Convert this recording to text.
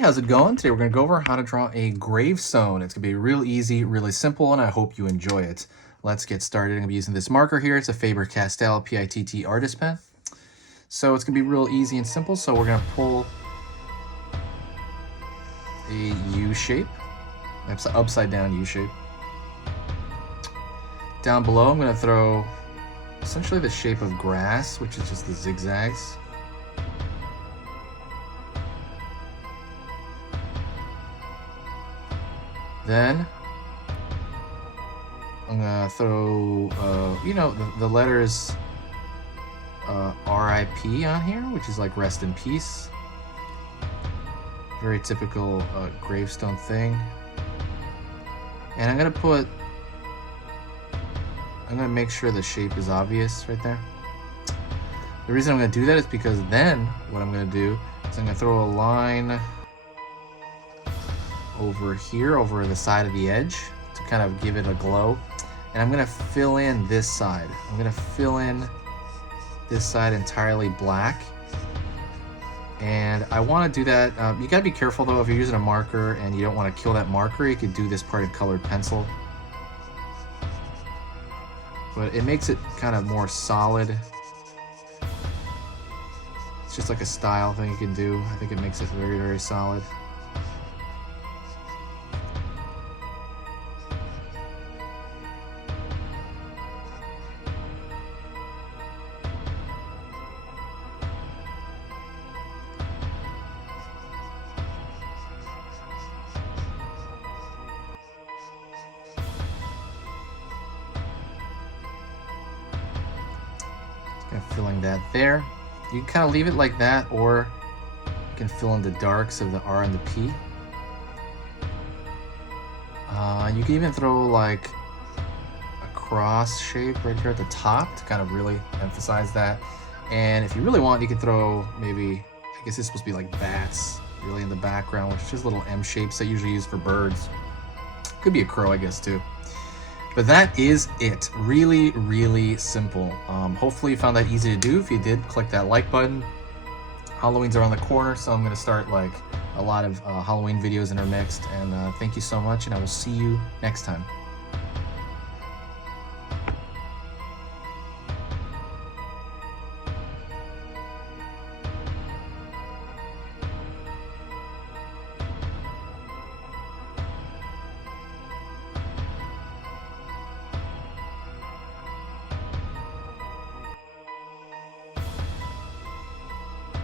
how's it going? Today we're going to go over how to draw a gravestone. It's going to be real easy, really simple, and I hope you enjoy it. Let's get started. I'm going to be using this marker here. It's a Faber-Castell PITT artist pen. So it's going to be real easy and simple. So we're going to pull a U shape, upside down U shape. Down below I'm going to throw essentially the shape of grass, which is just the zigzags. Then I'm gonna throw, the letters RIP on here, which is like rest in peace. Very typical gravestone thing. And I'm gonna make sure the shape is obvious right there. The reason I'm gonna do that is because then what I'm gonna do is I'm gonna throw a line over here, over the side of the edge, to kind of give it a glow. And I'm gonna fill in this side. I'm gonna fill in this side entirely black. And I wanna do that, you gotta be careful though, if you're using a marker and you don't wanna kill that marker, you could do this part in colored pencil. But it makes it kind of more solid. It's just like a style thing you can do. I think it makes it very, very solid. Kind of filling that there. You can kind of leave it like that, or you can fill in the darks of the R and the P. You can even throw like a cross shape right here at the top to kind of really emphasize that. And if you really want, you can throw maybe, I guess it's supposed to be like bats really in the background, which is just little M shapes I usually use for birds. Could be a crow, I guess, too. But that is it. Really, really simple. Hopefully you found that easy to do. If you did, click that like button. Halloween's around the corner, so I'm going to start like a lot of Halloween videos intermixed. And thank you so much, and I will see you next time.